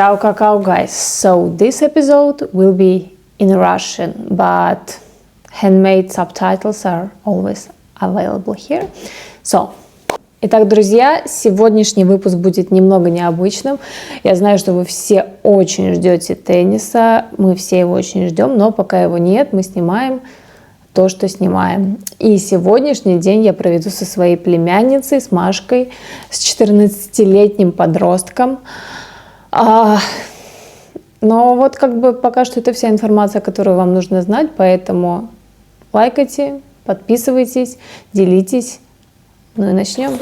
Ciao kakao guys. So this episode will be in Russian, but handmade subtitles are always available here. So, итак, друзья, сегодняшний выпуск будет немного необычным. Я знаю, что вы все очень ждете тенниса, мы все его очень ждем, но пока его нет, мы снимаем то, что снимаем. И сегодняшний день я проведу со своей племянницей, с Машкой, с 14-летним подростком. Но вот как бы пока что это вся информация, которую вам нужно знать, поэтому лайкайте, подписывайтесь, делитесь. Ну и начнем.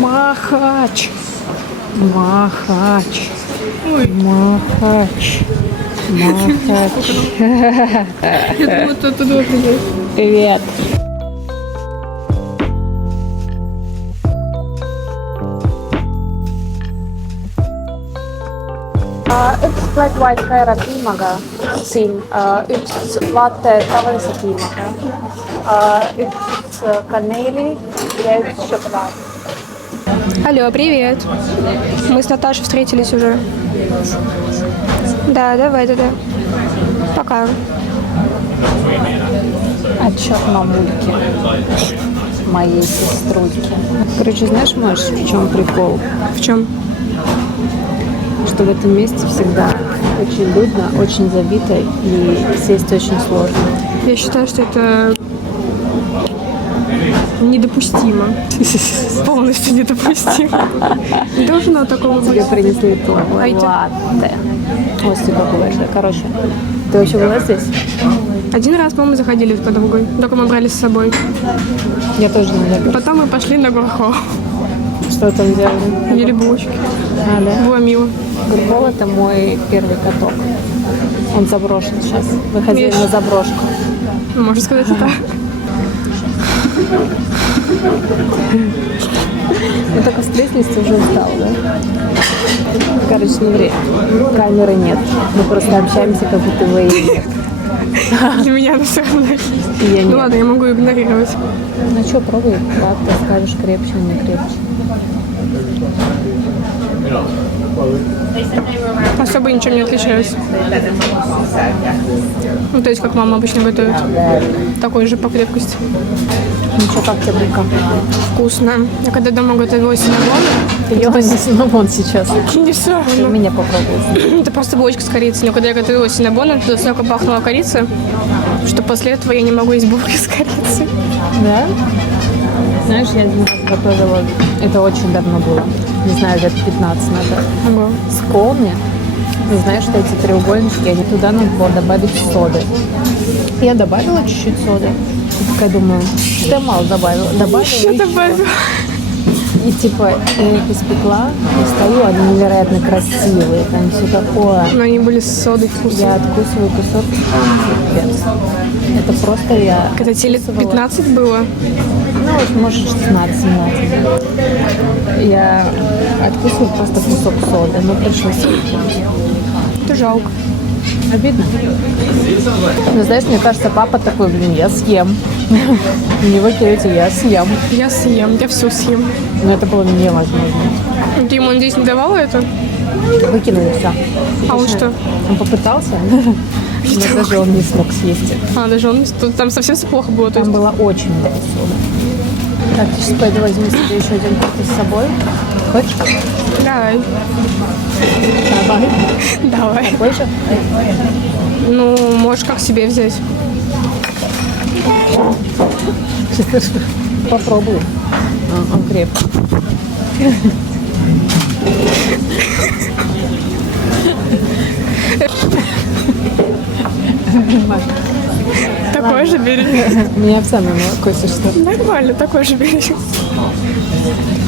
Махач, Махач, Махач, Махач. Я думаю, ты оттуда придешь. Привет. It's flat white carrot imaga siin. Üks latte tavaliselt imaga. Üks kaneli ja üks šokolaad. Алло, привет. Мы с Наташей встретились уже. Да, давай тогда. Пока. Отчет мамульки, моей сеструльки. Короче, знаешь, Маш, в чем прикол? В чем? Что в этом месте всегда очень людно, очень забито и сесть очень сложно. Я считаю, что это недопустимо. Полностью недопустимо. Должно такого быть. Тебе принесли то латте. Вот столько большое. Короче, ты вообще была здесь? Один раз, по-моему, заходили с подругой. Только мы брали с собой. Я тоже не люблю. Потом мы пошли на Горхов. Что там делали? Ели булочки. А, да? Было мило. Гурбол — это мой первый каток. Он заброшен сейчас. Выходили на заброшку. Можно сказать, это. Мы только встретились, ты уже устал, да? Короче, смотри, камеры нет. Мы просто общаемся, как будто вы и нет. Для меня она все равно. Я Ну нет. ладно, я могу игнорировать. Ну что, пробуй. Ладно, скажешь, крепче, не крепче. Особо ничем не отличаюсь. Ну, то есть, как мама обычно готовит. Такой же по крепкости. Ну что, как тебе булка? Вкусно. Я когда дома готовила синнамон, Ты ела не синнамон сейчас. не все Ты равно. меня попробуй. Это просто булочка с корицей. Но когда я готовила синнамон, то столько пахнула корица, что после этого я не могу есть булки с корицей. Да? Знаешь, я один раз готовила, это очень давно было, не знаю, лет 15 назад, Ого. с колми. И знаешь, что эти треугольнички, они туда надо было добавить соды. Я добавила чуть-чуть соды. И такая думаю, что я мало добавила. Добавила Еще еще. добавила. И типа я их испекла, и стою, они невероятно красивые, там все такое. Но они были с содой вкусные. Я откусываю кусок, пипец. Это просто я Когда тебе лет откусывала. 15 было, Ну, вот, может, 16-17. Я откусываю просто кусок соды, но пришлось. это жалко. Обидно. Но знаешь, мне кажется, папа такой, блин, я съем. Не выкидывайте, я съем. Я съем, я все съем. Но это было невозможно. Ты ему здесь не давала это? Выкинули все. А он что? Он попытался, но даже он не смог съесть это. А, даже он... Там совсем все плохо было, то есть... Там было очень много соды. Так, ты сейчас пойду возьму себе еще один кофе с собой. Хочешь? Давай. Давай. Давай. Такой же? Ну, можешь как себе взять. Попробую. Он крепкий. Такой же бери. Меня в самом молоко, если что. Нормально, такой же бери.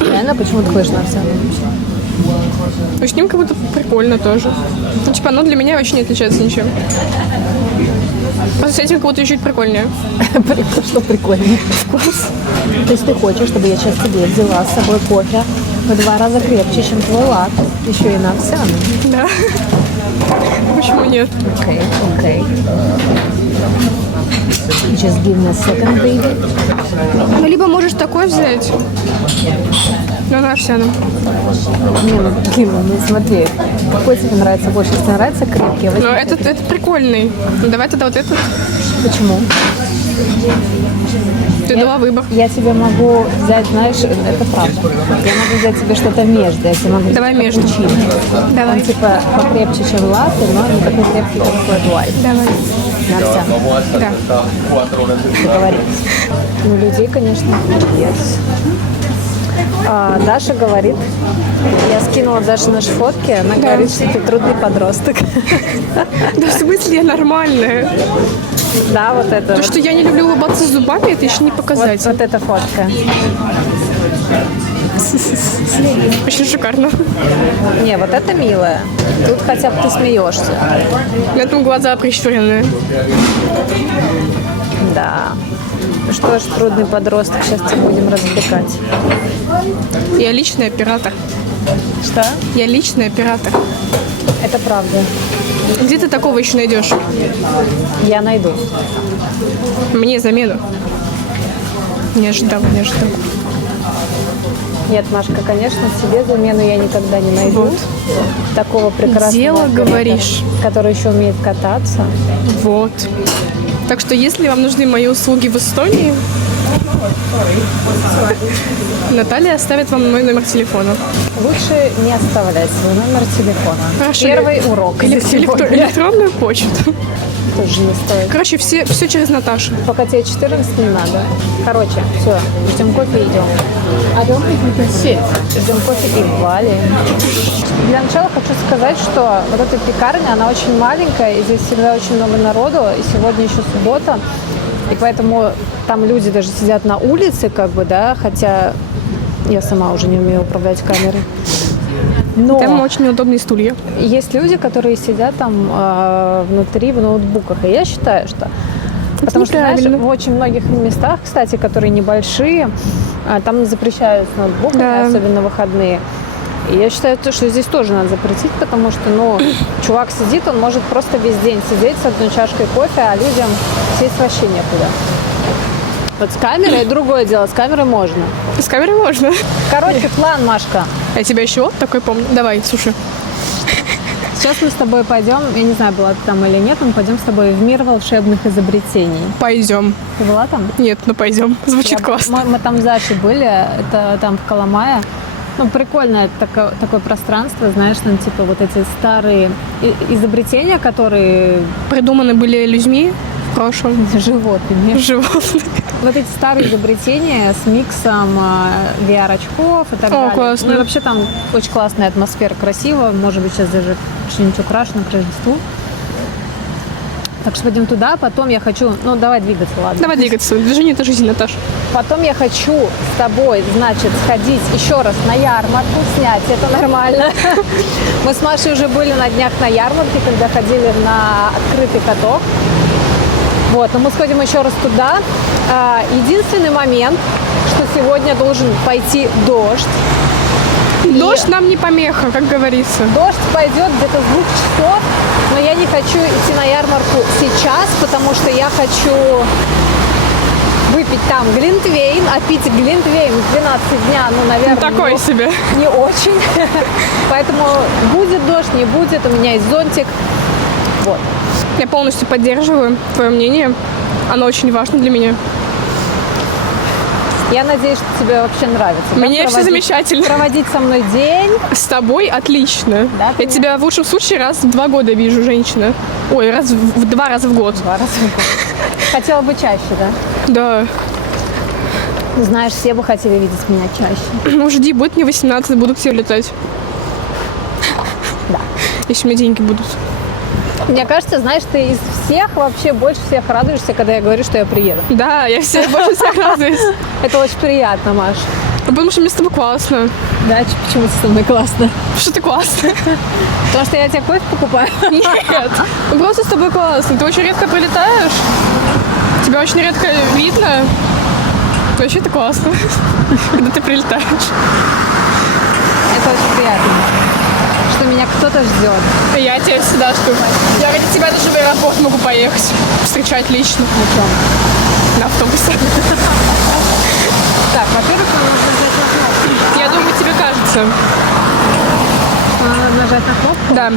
Реально, почему ты ходишь на овсяном? Ну, с ним как будто прикольно тоже. Ну, типа, оно для меня вообще не отличается ничем. Просто с этим как будто чуть прикольнее. Что прикольнее? Вкус. То есть ты хочешь, чтобы я сейчас тебе взяла с собой кофе в 2 раза крепче, чем твой лат, еще и на овсяном. Да. почему нет? Okay. Just give me a second, baby. Ну, либо можешь такой взять. Но она овсяная. Не, ну, Ким, ну смотри, какой тебе нравится больше? Если нравится крепкий, но это прикольный. Ну, давай тогда вот этот. Почему? Ты дала выбор. Я тебе могу взять, знаешь, это правда. Я могу взять тебе что-то между. Я тебе могу взять Давай между. Давай. Он типа покрепче, чем латте, но не такой крепкий, как Flat White. Давай. Нельзя. Да. Договорились. Ну, людей, конечно, есть. Даша говорит, я скинула Даше наши фотки, она говорит, что ты трудный подросток. Да в смысле я нормальная? Да, вот это. То, что я не люблю улыбаться зубами, это еще не показатель. Вот эта фотка. Очень шикарно. Не, вот это милая. Тут хотя бы ты смеешься. На этом глаза прищуренные. Да. Ну что ж, трудный подросток, сейчас тебя будем развлекать. Я личный оператор. Что? Я личный оператор. Это правда. Где ты такого еще найдешь? Я найду. Мне замену. Не ожидала. Нет, Машка, конечно, себе замену я никогда не найду. Вот. Такого прекрасного Дело, оператора, говоришь. который еще умеет кататься. Вот. Так что, если вам нужны мои услуги в Эстонии, Наталья оставит вам мой номер телефона. Лучше не оставлять свой номер телефона. Хорошо. Первый урок. Электронную почту. Тоже не стоит. Короче, все через Наташу. Пока тебе 14 не надо. Короче, все, ждем кофе и идем. Ждем кофе и валим. Для начала хочу сказать, что вот эта пекарня, она очень маленькая, и здесь всегда очень много народу, и сегодня еще суббота, и поэтому там люди даже сидят на улице, как бы, да, хотя я сама уже не умею управлять камерой. Но там очень удобные стулья. есть люди, которые сидят там внутри в ноутбуках, и я считаю, что... Потому что, знаешь, в очень многих местах, кстати, которые небольшие, там запрещают с ноутбуками, особенно в выходные. И я считаю, что здесь тоже надо запретить, потому что, ну, чувак сидит, он может просто весь день сидеть с одной чашкой кофе, а людям сесть вообще некуда. Вот с камерой другое дело, с камерой можно. С камерой можно. Короче, план, Машка. Я тебя еще такой помню. Давай, слушай. Сейчас мы с тобой пойдем, я не знаю, была ты там или нет, мы пойдем с тобой в мир волшебных изобретений. Пойдем. Ты была там? Нет, ну пойдем. Звучит классно. Мы там с Дашей были, это там в Коломае. Ну, прикольное такое пространство, знаешь, там типа вот эти старые изобретения, которые... Придуманы были людьми в прошлом. Животными. Вот эти старые изобретения с миксом VR-очков и так далее. Классно. Ну, и вообще там очень классная атмосфера, красиво. Может быть, сейчас даже что-нибудь украшено к Рождеству. Так что пойдем туда, потом я хочу... Ну, давай двигаться, ладно? Давай двигаться. Движение – это жизнь, Наташа. Потом я хочу с тобой, значит, сходить еще раз на ярмарку, снять, это нормально. Мы с Машей уже были на днях на ярмарке, когда ходили на открытый каток. Вот, но мы сходим еще раз туда. Единственный момент, что сегодня должен пойти дождь. Дождь нам не помеха, как говорится. Дождь пойдет где-то с 2 часов, но я не хочу идти на ярмарку сейчас, потому что я хочу выпить там глинтвейн, а пить глинтвейн в 12 дня, ну, наверное, такой себе. Не очень. Поэтому будет дождь, не будет, у меня есть зонтик. Вот. Я полностью поддерживаю твое мнение. Оно очень важно для меня. Я надеюсь, что тебе вообще нравится. Мне все замечательно. Проводить со мной день. С тобой отлично. Да, я тебя в лучшем случае раз в 2 года вижу, женщина. Ой, 2 раза в год. 2 раза в год. Хотела бы чаще, да? Да. Знаешь, все бы хотели видеть меня чаще. Ну, жди, будет мне 18, буду к тебе летать. Да. Если у меня деньги будут. Мне кажется, знаешь, ты из всех вообще больше всех радуешься, когда я говорю, что я приеду. Да, я больше всех радуюсь. Это очень приятно, Маш. Потому что мне с тобой классно. Да, почему ты со мной классно? Что ты классно? Потому что я тебе кофе покупаю? Нет, просто с тобой классно. Ты очень редко прилетаешь, тебя очень редко видно. Вообще это классно, когда ты прилетаешь. Это очень приятно, что что меня кто-то ждет. Я тебя всегда жду. Я ради тебя даже в аэропорт могу поехать. Встречать лично. На чем? На автобусе. Так, во-первых, нам нужно нажать на кнопку. Я думаю, тебе кажется. Надо нажать на кнопку? Да.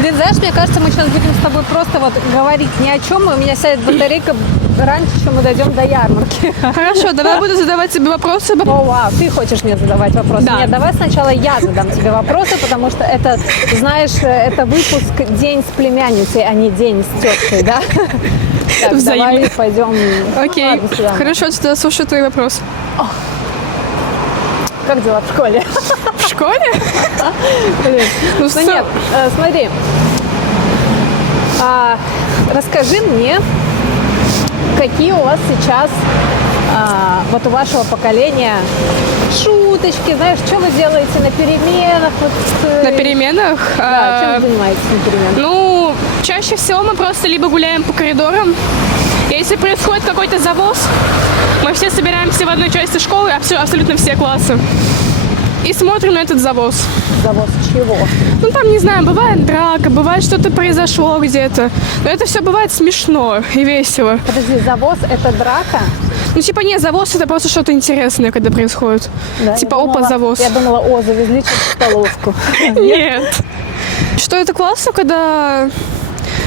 Блин, знаешь, мне кажется, мы сейчас будем с тобой просто вот говорить ни о чем, и у меня сядет батарейка раньше, чем мы дойдем до ярмарки. Хорошо, давай буду задавать тебе вопросы. О, вау, ты хочешь мне задавать вопросы? Да. Нет, давай сначала я задам тебе вопросы, потому что это, знаешь, это выпуск «День с племянницей», а не «День с теткой», да? Так, Взаимно. давай пойдем. Окей, Ладно, сюда. хорошо, тогда слушаю твои вопросы. Как дела в школе? В школе? Блин. Ну, Ну всё. нет, смотри. Расскажи мне, какие у вас сейчас, вот у вашего поколения, шуточки, знаешь, что вы делаете на переменах? Вот, На переменах? Да, чем вы занимаетесь на переменах? Ну, чаще всего мы просто либо гуляем по коридорам. Если происходит какой-то завоз, мы все собираемся в одной части школы, абсолютно все классы, и смотрим на этот завоз. Завоз чего? Ну, там, не знаю, бывает драка, бывает что-то произошло где-то. Но это все бывает смешно и весело. Подожди, завоз – это драка? Ну, типа, нет, завоз – это просто что-то интересное, когда происходит. Да, Типа, я опа, думала- завоз. Я думала, завезли что-то в столовку. Нет. Что это классно, когда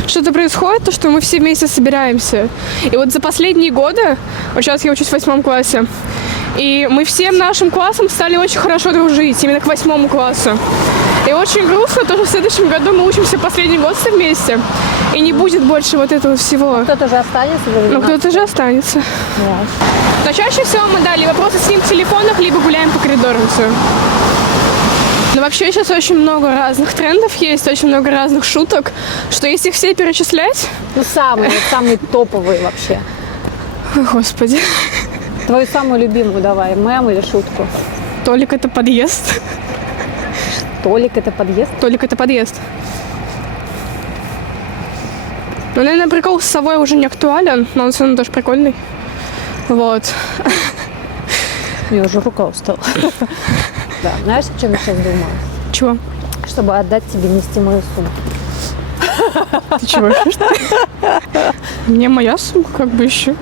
что-то происходит, то, что мы все вместе собираемся. И вот за последние годы, вот сейчас я учусь в 8 классе, и мы всем нашим классом стали очень хорошо дружить, именно к 8 классу. И очень грустно, то, что в следующем году мы учимся последний год все вместе, и не будет больше вот этого всего. Кто-то же останется? Ну, кто-то же останется. Вот. Но чаще всего мы, да, либо просто сидим в телефонах, либо гуляем по коридорам все. Но вообще сейчас очень много разных трендов есть, очень много разных шуток, что если их все перечислять... Ну, самые топовые вообще. Ой, господи. Твою самую любимую давай, мем или шутку? Толик — это подъезд. Толик – это подъезд? Толик — это подъезд. Ну, наверное, прикол с совой уже не актуален, но он все равно тоже прикольный. Вот. У меня уже рука устала. Да, знаешь, о чем я сейчас думаю? Чего? Чтобы отдать тебе нести мою сумку. Ты чего? Мне моя сумка как бы еще.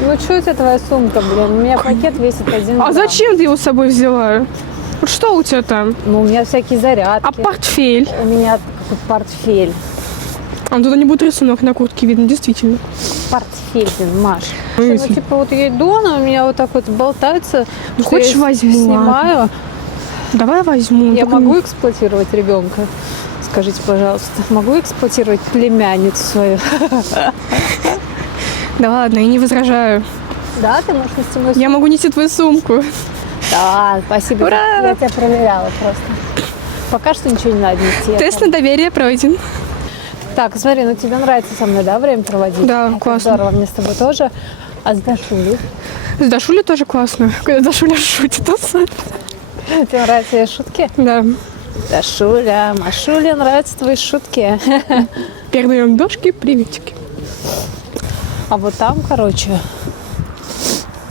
Ну, что это твоя сумка, блин? У меня пакет весит 1 А грамм. зачем ты его с собой взяла? Вот что у тебя там? Ну, у меня всякие зарядки. А портфель? У меня такой портфель. А туда не будет рисунок на куртке видно, действительно. Портфель, блин, Маш. Ну, Ну, если- типа, вот я иду, она у меня вот так вот болтается. Ну, что хочешь, я возьму, снимаю. Давай возьму. Я Только могу эксплуатировать ребенка? Скажите, пожалуйста. Могу эксплуатировать племянницу свою? Да ладно, я не возражаю. Да, ты можешь нести мою сумку? Я могу нести твою сумку. Да, спасибо. Ура! Я тебя проверяла просто. Пока что ничего не надо нести. Тест на доверие пройден. Так, смотри, ну тебе нравится со мной, да, время проводить? Да, Это классно. Здорово, мне с тобой тоже. А с Дашулей? С Дашулей тоже классно. Когда Дашуля шутит, Тебе нравятся ее шутки? да. Дашуля, Машуля, нравятся твои шутки. Передаем Дашке приветики. А вот там, короче,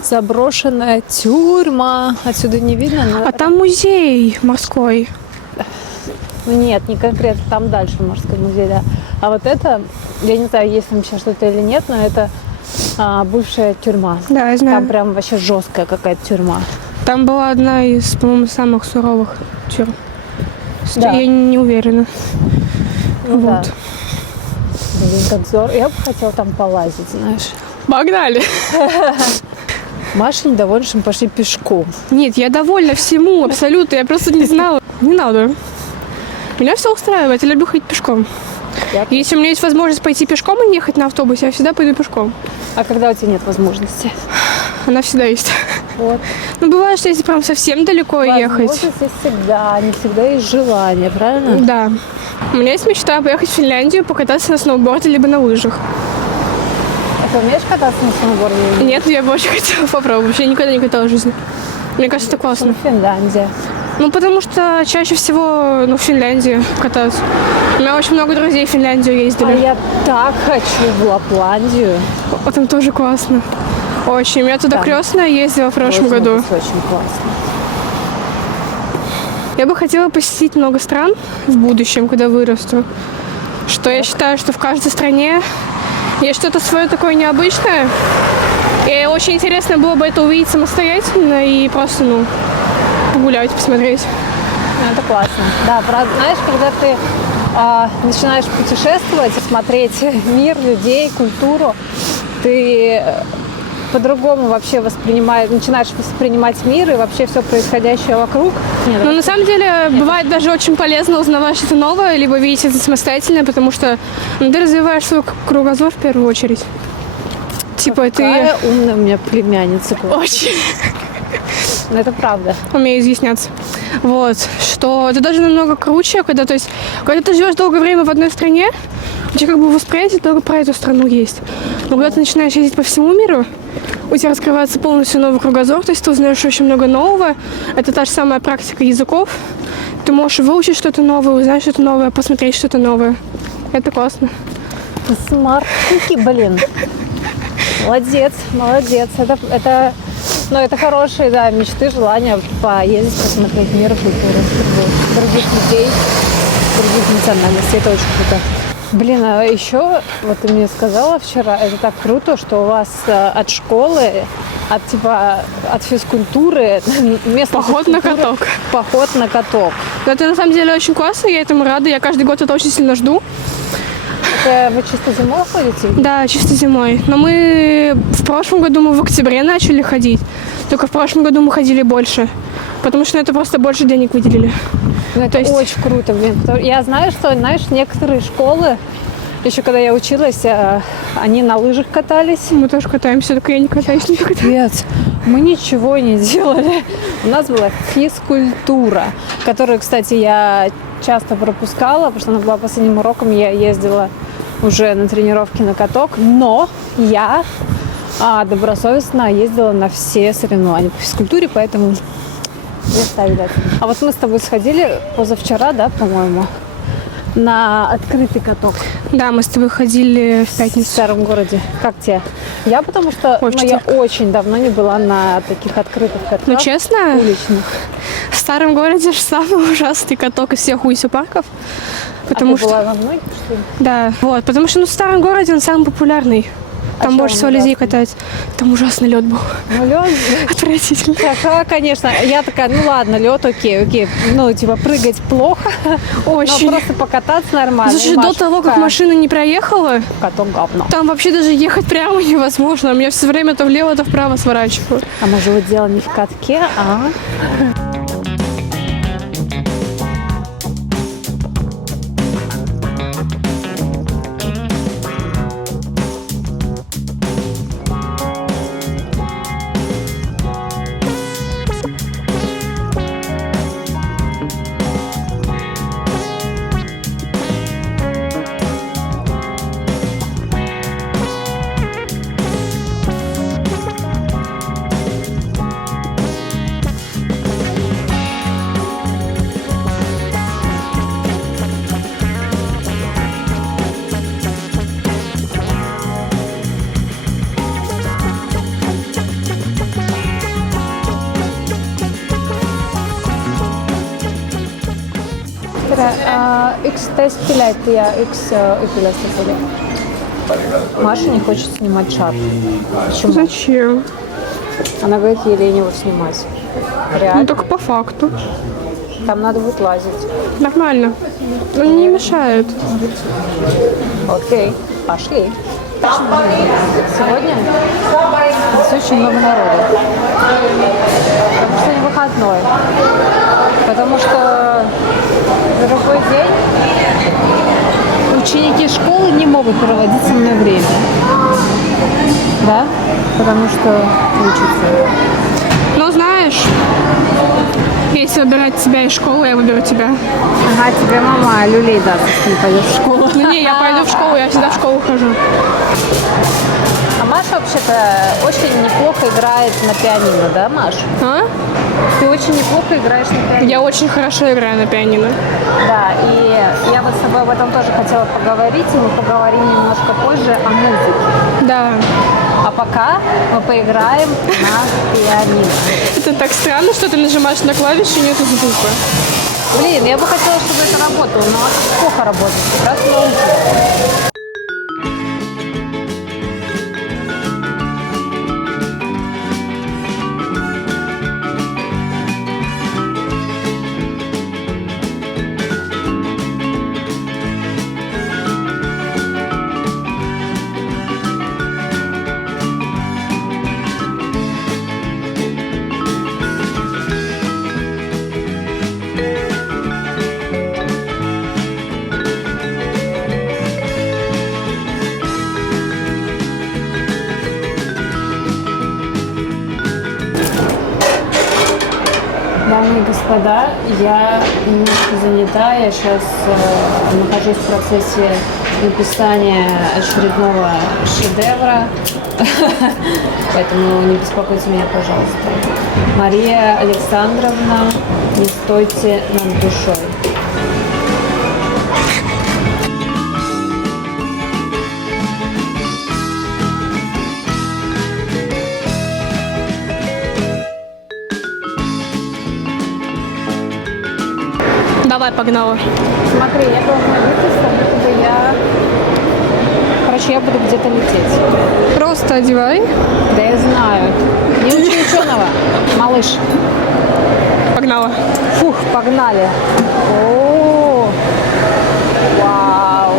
заброшенная тюрьма. Отсюда не видно, но... А там музей морской. Ну, нет, не конкретно, там дальше морской музей, да. А вот это, я не знаю, есть там сейчас что-то или нет, но это бывшая тюрьма. Да, я знаю. Там прям вообще жесткая какая-то тюрьма. Там была одна из, по-моему, самых суровых тюрем. Да. Я не уверена. Ну, Вот. да. Блин, как здорово. Я бы хотела там полазить, знаешь. Погнали. Маша недовольна, что мы пошли пешком. Нет, я довольна всему, абсолютно. Я просто не знала. Не надо. Меня все устраивает. Я люблю ходить пешком. Если у меня есть возможность пойти пешком и не ехать на автобусе, я всегда пойду пешком. А когда у тебя нет возможности? Она всегда есть. Вот. Ну, бывает, что если прям совсем далеко ехать. Возможность есть всегда, не всегда есть желание, правильно? Да. У меня есть мечта поехать в Финляндию, покататься на сноуборде либо на лыжах. А ты умеешь кататься на сноуборде? Нет, я бы очень хотела попробовать. Вообще никогда не катала в жизни. Мне кажется, это классно. Финляндия. Ну, потому что чаще всего, в Финляндии катаются. У меня очень много друзей в Финляндию А ездили. я так хочу в Лапландию. Вот там тоже классно. Очень. У меня туда Там крестная ездила в прошлом Должно году. быть очень классно. Я бы хотела посетить много стран в будущем, когда вырасту. Что я считаю, что в каждой стране есть что-то свое такое необычное. И очень интересно было бы это увидеть самостоятельно и просто, погулять, посмотреть. Это классно. Да, правда, знаешь, когда ты начинаешь путешествовать, смотреть мир, людей, культуру, ты по-другому вообще начинаешь воспринимать мир и вообще все происходящее вокруг. Но на самом деле бывает даже очень полезно узнавать что-то новое, либо видеть это самостоятельно, потому что ты развиваешь свой кругозор в первую очередь. Типа Какая умная у меня племянница. Очень. Это правда. Умею изъясняться. Вот. Что это даже намного круче, когда ты живешь долгое время в одной стране, у тебя как бы восприятие только про эту страну есть. Но когда ты начинаешь ездить по всему миру, у тебя раскрывается полностью новый кругозор, то есть ты узнаешь очень много нового. Это та же самая практика языков. Ты можешь выучить что-то новое, узнать что-то новое, посмотреть что-то новое. Это классно. Смартики, блин. Молодец, молодец. Это хорошие, да, мечты, желания поездить, посмотреть мир, культуру других людей, других национальностей. Это очень круто. Блин, а еще, вот ты мне сказала вчера, это так круто, что у вас от школы, от физкультуры, Поход на каток. Поход на каток. Это на самом деле очень классно, я этому рада, я каждый год это очень сильно жду. Это вы чисто зимой ходите? Да, чисто зимой. Но в прошлом году мы в октябре начали ходить. Только в прошлом году мы ходили больше. Потому что на это просто больше денег выделили. Это очень круто, блин. Я знаю, что, некоторые школы, еще когда я училась, они на лыжах катались. Мы тоже катаемся, только я не катаюсь никогда. Нет, мы ничего не делали. У нас была физкультура, которую, кстати, я часто пропускала, потому что она была последним уроком, я ездила уже на тренировки на каток, но я добросовестно ездила на все соревнования по физкультуре, поэтому я ставила. А вот мы с тобой сходили позавчера, да, по-моему, на открытый каток. Да, мы с тобой ходили в пятницу. В старом городе. Как тебе? Я потому что я очень давно не была на таких открытых катках. Ну, честно, уличных. В старом городе же самый ужасный каток из всех парков. Потому ты была во многих, что ли? Да, вот, потому что в старом городе он самый популярный. Там больше всего людей катается. Там ужасный лед был. Ну, лед? Отвратительно. Так, конечно. Я такая, ладно, лед, окей. Прыгать плохо. Очень. Но просто покататься нормально. Слушай, до того, как машина не проехала, каток говно. Там вообще даже ехать прямо невозможно. Меня все время то влево, то вправо сворачивают. А может быть, дело не в катке, а... X testiläitä ja X yppiläistä tuli. Маша не хочет снимать шар. Почему? Зачем? Она говорит, ей лень его снимать. Реально? Ну, только по факту. Там надо будет лазить. Нормально. Он не мешает. Окей, пошли. Сегодня здесь очень много народу. Потому что не выходной. Потому что в другой день ученики школы не могут проводить со мной время. Да? Потому что учатся. Но знаешь, если выбирать тебя из школы, я выберу тебя. Ага, тебе мама люлей даст, если не пойдешь в школу. Ну не, я пойду в школу, я всегда в школу хожу. А Маша вообще-то очень неплохо играет на пианино, да, Маш? А? Ты очень неплохо играешь на пианино. Я очень хорошо играю на пианино. Да, и я вот с тобой об этом тоже хотела поговорить, и мы поговорим немножко позже о музыке. Да. А пока мы поиграем на пианино. Это так странно, что ты нажимаешь на клавиши и нету звука. Блин, я бы хотела, чтобы это работало, но плохо работает. Как раз научится. Дамы и господа, я немножко занята, я сейчас нахожусь в процессе написания очередного шедевра, поэтому не беспокойте меня, пожалуйста. Мария Александровна, не стойте над душой. Давай, погнала. Смотри, я должна выйти, чтобы я... Короче, я буду где-то лететь. Просто одевай. Да я знаю. Не учи ученого, малыш. Погнала. Фух, погнали. О, вау.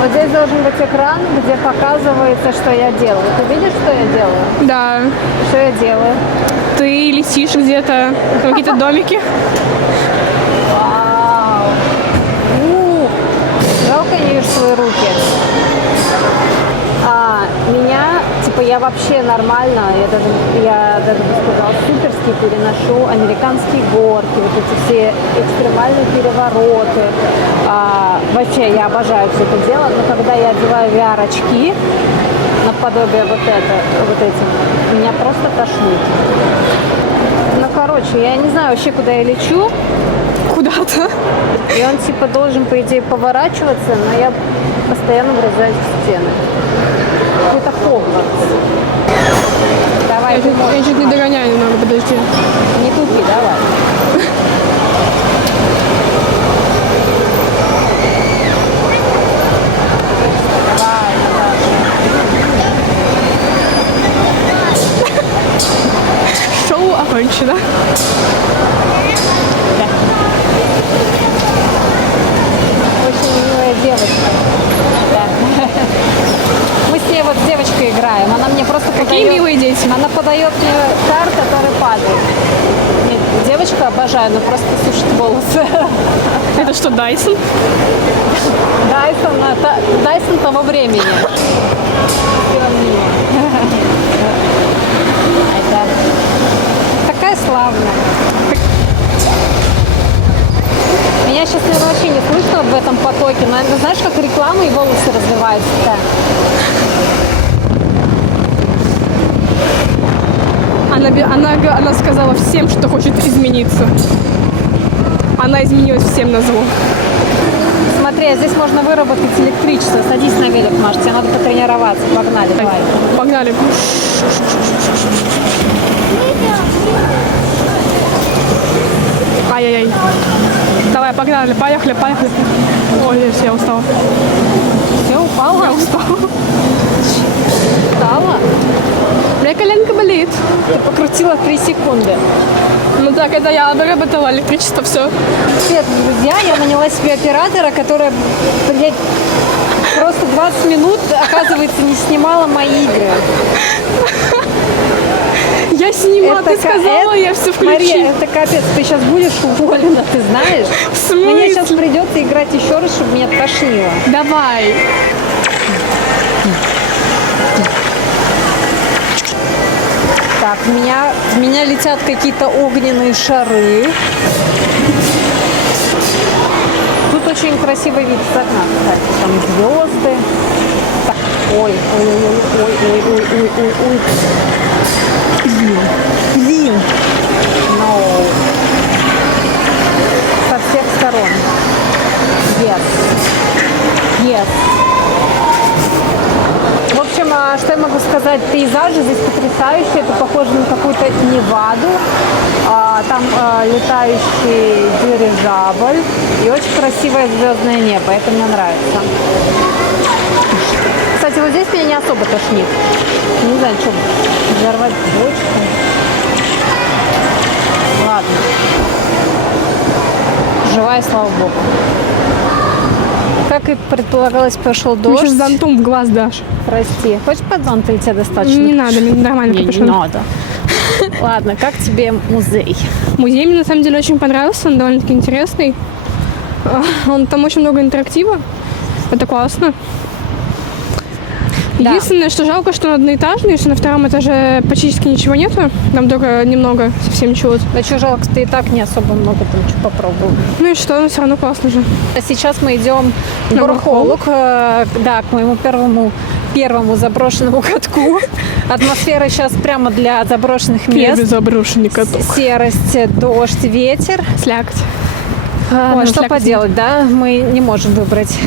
Вот здесь должен быть экран, где показывается, что я делаю. Ты видишь, что я делаю? Да. Что я делаю? Ты летишь где-то, там какие-то домики. Вау. Жалко, не вижу свои руки. Меня, типа, я вообще нормально, я даже бы сказала, суперски переношу американские горки, вот эти все экстремальные перевороты. Вообще, я обожаю все это дело, но когда я одеваю VR-очки, наподобие вот этим, меня просто тошнит. Ну, короче, я не знаю вообще, куда я лечу. Куда-то. И он, типа, должен, по идее, поворачиваться, но я постоянно врезаюсь в стены. Какой-то Хогвартс. Давай, Я чуть не догоняю немного, подожди. Не тупи, давай. Давай, Шоу окончено. очень милая девочка. Да. Мы с ней вот с девочкой играем. Она мне просто Какие подает... милые дети. Она подает мне шар, который падает. Нет, девочка обожаю, но просто сушит волосы. Это что, Дайсон? Дайсон того времени. Такая славная. Меня сейчас, наверное, вообще не слышно в этом потоке, но знаешь, как реклама и волосы развиваются. Да. Она сказала всем, что хочет измениться. Она изменилась всем на зло. Смотри, а здесь можно выработать электричество. Садись на велик, Маш, тебе надо потренироваться. Погнали, давай. Погнали. Ай-яй-яй. Давай, погнали, поехали. Ой, я устала. Все, упала? Я устала. Устала? У меня коленка болит. Ты покрутила 3 секунды. Ну так, это я выработала электричество, все. Привет, друзья, я наняла себе оператора, которая, блядь, просто 20 минут, оказывается, не снимала мои игры. Я снимала, ты сказала, я все включила. Мария, это капец, ты сейчас будешь уволена, ты знаешь? В смысле? Мне сейчас придется играть еще раз, чтобы меня тошнило. Давай. Так, в меня летят какие-то огненные шары. Тут очень красивый вид с окна, кстати, там звезды. Так, ой. Блин. No. Со всех сторон. Yes. В общем, что я могу сказать? Пейзажи здесь потрясающие. Это похоже на какую-то Неваду. Там летающий дирижабль. И очень красивое звездное небо. Это мне нравится. Кстати, вот здесь меня не особо тошнит. Не знаю, что взорвать бочку. Ладно. Живая, слава богу. Как и предполагалось, пошел Ты дождь. сейчас зонтом в глаз дашь. Прости. Хочешь под зонт или тебе достаточно? Не надо, мне нормально Не капюшон. надо. Ладно, как тебе музей? Музей мне на самом деле очень понравился, он довольно-таки интересный. Там очень много интерактива. Это классно. Да. Единственное, что жалко, что он одноэтажный, что на втором этаже практически ничего нету. Там только немного, совсем ничего. Да что жалко, ты и так не особо много там что попробовал. Ну и что, но все равно классно же. А сейчас мы идем в На Горхолук, да, к моему первому заброшенному катку. Атмосфера сейчас прямо для заброшенных мест. заброшенный каток. Серость, дождь, ветер. Слякоть. Ну что слякоть. поделать, да? Мы не можем выбрать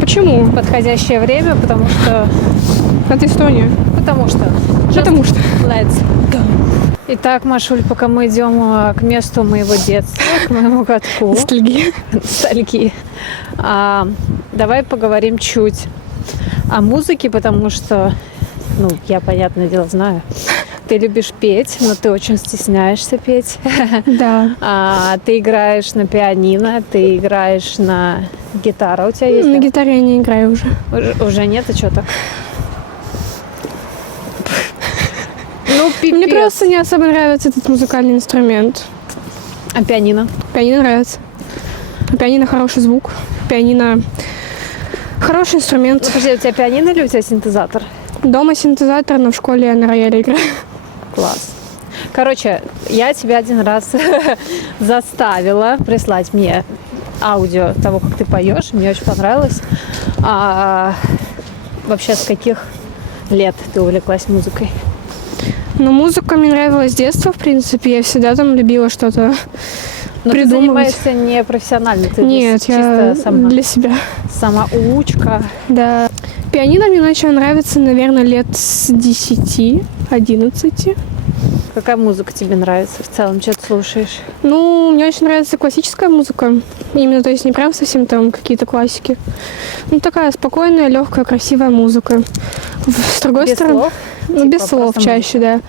Почему? подходящее время, потому что... Это Эстония. Потому что... Потому что. Let's go. Итак, Машуль, пока мы идем к месту моего детства, к моему катку. Ностальгии. Давай поговорим чуть о музыке, потому что, ну, я, понятное дело, знаю, ты любишь петь, но ты очень стесняешься петь. Да. Ты играешь на пианино, ты играешь на гитару у тебя есть? На да? гитаре я не играю уже. Уже нет, а что так? Ну, пипец. Мне просто не особо нравится этот музыкальный инструмент. А пианино? Пианино нравится. У пианино хороший звук. Пианино хороший инструмент. Ну, подожди, у тебя пианино или у тебя синтезатор? Дома синтезатор, но в школе я на рояле играю. Класс. Короче, я тебя один раз заставила прислать мне аудио того, как ты поешь. Мне очень понравилось. Вообще, с каких лет ты увлеклась музыкой? Но музыка мне нравилась с детства, в принципе. Я всегда там любила что-то Но ты придумывать. занимаешься не профессионально, ты Нет, я чисто сама, для себя. самоучка. Да. Пианино мне начало нравиться, наверное, лет с 10-11. Какая музыка тебе нравится в целом? Что ты слушаешь? Ну, мне очень нравится классическая музыка. Именно, то есть не прям совсем там какие-то классики. Ну, такая спокойная, легкая, красивая музыка. С другой Без стороны... слов? Ну, Типа без слов просто чаще, да.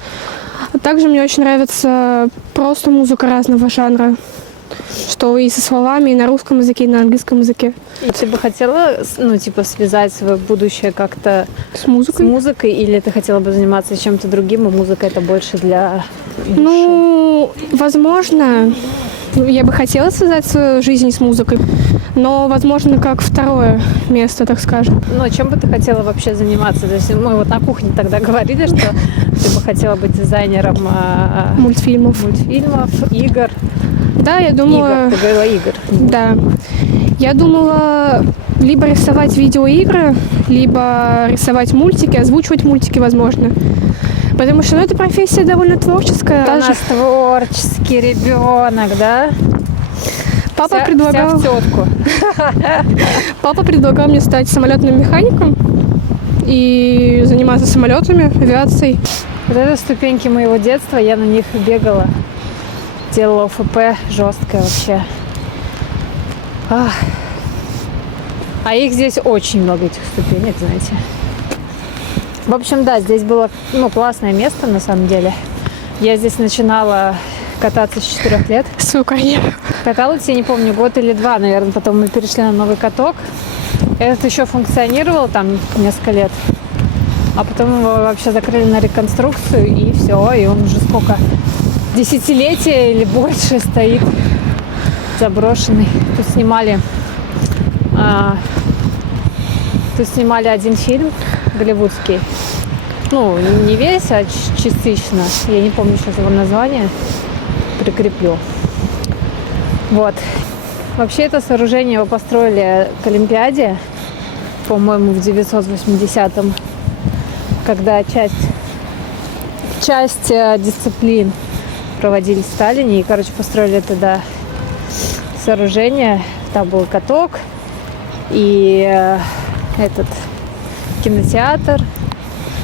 А также мне очень нравится просто музыка разного жанра. Что и со словами, и на русском языке, и на английском языке. И ты бы хотела, ну, типа, связать свое будущее как-то С музыкой? с музыкой, или ты хотела бы заниматься чем-то другим, и музыка это больше для души? Ну, возможно, я бы хотела связать свою жизнь с музыкой, но, возможно, как второе место, так скажем. Ну, чем бы ты хотела вообще заниматься? То есть мы вот на кухне тогда говорили, что ты бы хотела быть дизайнером Мультфильмов. игр. Да, я думала... Игр, ты говорила игр. Да. Я думала либо рисовать видеоигры, либо рисовать мультики, озвучивать мультики, возможно. Потому что, ну, эта профессия довольно творческая. У нас творческий ребенок, да? Папа Вся в тетку. Папа предлагал мне стать самолетным механиком и заниматься самолетами, авиацией. Вот это ступеньки моего детства, я на них бегала. Делала ОФП жесткое вообще. А их здесь очень много, этих ступенек, знаете. В общем, да, здесь было, ну, классное место на самом деле. Я здесь начинала кататься с 4 лет. Свою карьеру. Каталась, я не помню, год или 2, наверное. Потом мы перешли на новый каток. Этот еще функционировал там несколько лет. А потом его вообще закрыли на реконструкцию, и все. И он уже сколько, десятилетия или больше стоит заброшенный. Тут снимали один фильм голливудский. Ну, не весь, а частично. Я не помню сейчас его название. Прикреплю. Вот. Вообще это сооружение его построили к Олимпиаде, по-моему, в 980-м, когда часть дисциплин проводились в Таллине. И, короче, построили туда сооружение. Там был каток и этот кинотеатр,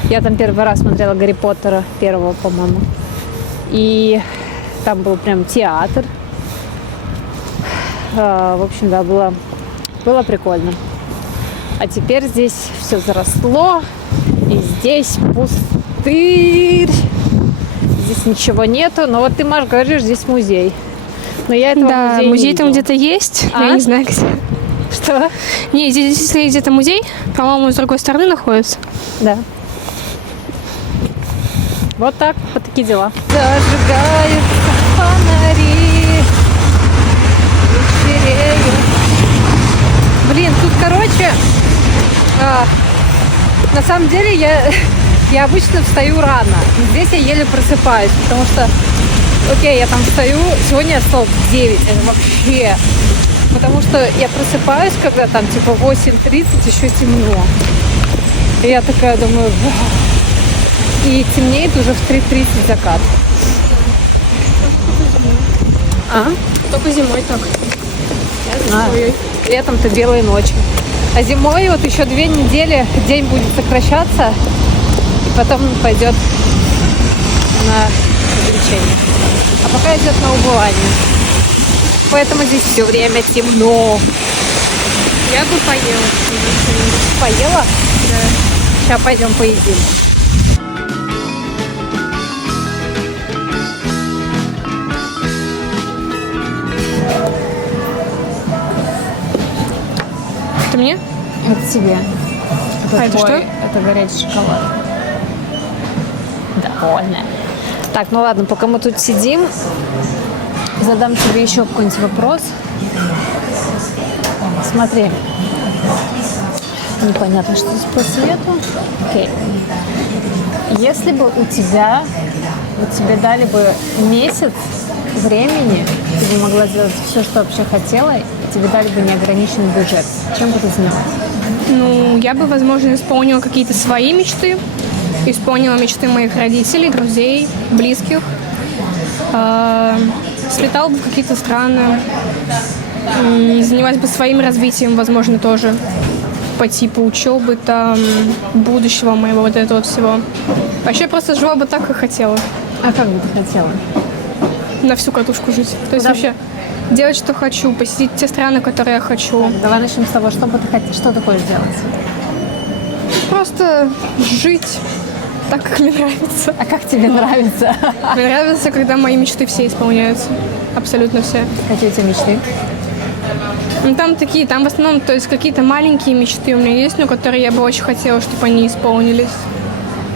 Я там первый раз смотрела Гарри Поттера, первого, по-моему. И там был прям театр. В общем, да, было прикольно. А теперь здесь все заросло. И здесь пустырь. Здесь ничего нету. Но вот ты, Маш, говоришь, здесь музей. Но я этого Да, музей там где-то есть. А? Я не знаю, где. Что? Не, здесь если где-то музей, по-моему, с другой стороны находится. Да. Вот так, вот такие дела. Зажигаются фонари, вечереют. Блин, тут, короче, на самом деле я обычно встаю рано. Здесь я еле просыпаюсь, потому что, окей, я там встаю, сегодня я встала в 9, это вообще... Потому что я просыпаюсь, когда там типа 8:30, еще темно. И я такая думаю, и темнеет уже в 3:30 закат. Только зимой так. Я знаю. Летом-то белые ночи. А зимой вот еще 2 недели день будет сокращаться, и потом пойдет на увеличение. А пока идет на убывание. Поэтому здесь все время темно. Я бы поела. Поела? Да. Сейчас пойдем поедим. Это мне? Это тебе. Это что? Это горячий шоколад. Довольно. Так, ну ладно, пока мы тут сидим, задам тебе еще какой-нибудь вопрос. Смотри. Непонятно, что здесь по свету. Окей. Если бы тебе дали бы месяц времени, ты бы могла сделать все, что вообще хотела, и тебе дали бы неограниченный бюджет. Чем бы ты занялась? Ну, я бы, возможно, исполнила какие-то свои мечты. Исполнила мечты моих родителей, друзей, близких. Слетала бы в какие-то страны. Занялась бы своим развитием, возможно, тоже. По типу учебы, там, будущего моего, вот этого всего. Вообще просто жила бы так, как хотела. А как бы ты хотела? На всю катушку жить. То есть вообще делать, что хочу, посетить те страны, которые я хочу. Давай начнем с того, что ты хочешь делать? Просто жить так, как мне нравится. А как тебе нравится? Мне нравится, когда мои мечты все исполняются. Абсолютно все. Какие у тебя мечты? Ну, там в основном, то есть какие-то маленькие мечты у меня есть, но которые я бы очень хотела, чтобы они исполнились.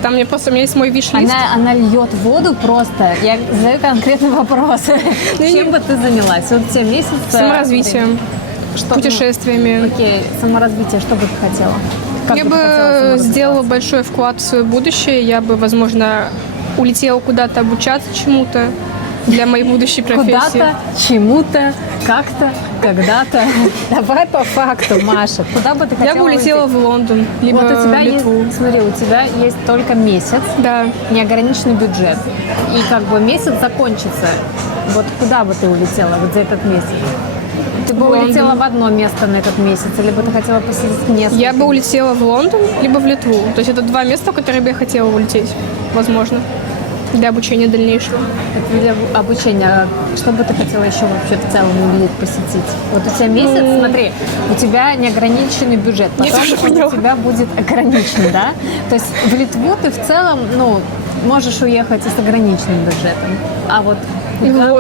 Там у меня есть мой виш-лист. Она льет воду просто. Я задаю конкретный вопрос. Чем бы ты занялась? Вот у тебя месяц... Саморазвитием, путешествиями. Окей, саморазвитие. Что бы ты хотела? Я бы сделала большой вклад в свое будущее. Я бы, возможно, улетела куда-то обучаться чему-то для моей будущей профессии. Куда-то, чему-то, как-то, когда-то. Давай по факту, Маша. Куда бы ты хотела? Я бы улетела в Лондон, либо вот у тебя в Литву. Смотри, у тебя есть только месяц. Да. Неограниченный бюджет. И как бы месяц закончится. Вот куда бы ты улетела вот за этот месяц? Ты бы улетела в одно место на этот месяц, или бы ты хотела посетить несколько? Я бы улетела в Лондон, либо в Литву. То есть это 2 места, в которые бы я хотела улететь, возможно, для обучения дальнейшего. Это для обучения. Что бы ты хотела еще вообще в целом увидеть, посетить? Вот у тебя месяц, смотри, у тебя неограниченный бюджет, потом у тебя будет ограниченный, да? То есть в Литву ты в целом, можешь уехать и с ограниченным бюджетом. А вот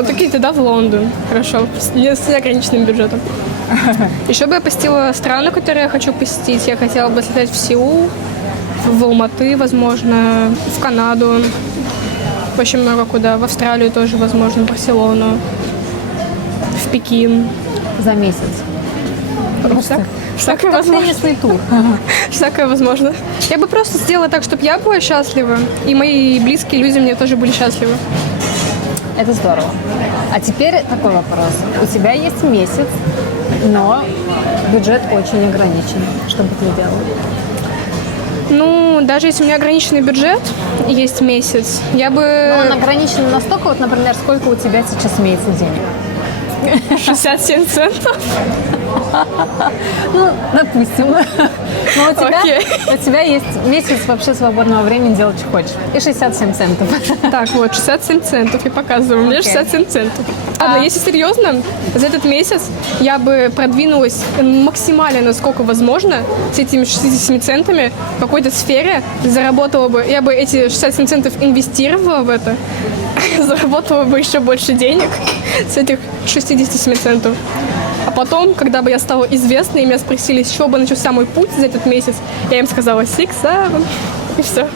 Такие тогда в Лондон. Хорошо. С неограниченным бюджетом. Еще бы я посетила страны, которые я хочу посетить. Я хотела бы слетать в Сеул, в Алматы, возможно, в Канаду. Очень много куда. В Австралию тоже, возможно, в Барселону, в Пекин. За месяц. Всякое возможно. Теннисный тур. Всякое возможно. Я бы просто сделала так, чтобы я была счастлива, и мои близкие люди мне тоже были счастливы. Это здорово. А теперь такой вопрос. У тебя есть месяц, но бюджет очень ограничен. Что бы ты делала? Ну, даже если у меня ограниченный бюджет, есть месяц, я бы... Но он ограничен настолько, вот, например, сколько у тебя сейчас имеется денег? 67 центов. Ну, допустим. Но у тебя есть месяц вообще свободного времени делать, что хочешь. И 67 центов. Так, вот, 67 центов я показываю. У меня 67 центов. Ладно, если серьезно, за этот месяц я бы продвинулась максимально, насколько возможно, с этими 67 центами в какой-то сфере, заработала бы, я бы эти 67 центов инвестировала в это, заработала бы еще больше денег с этих 67 центов. А потом, когда бы я стала известной, и меня спросили, с чего бы начался мой путь за этот месяц, я им сказала 6-7, и все.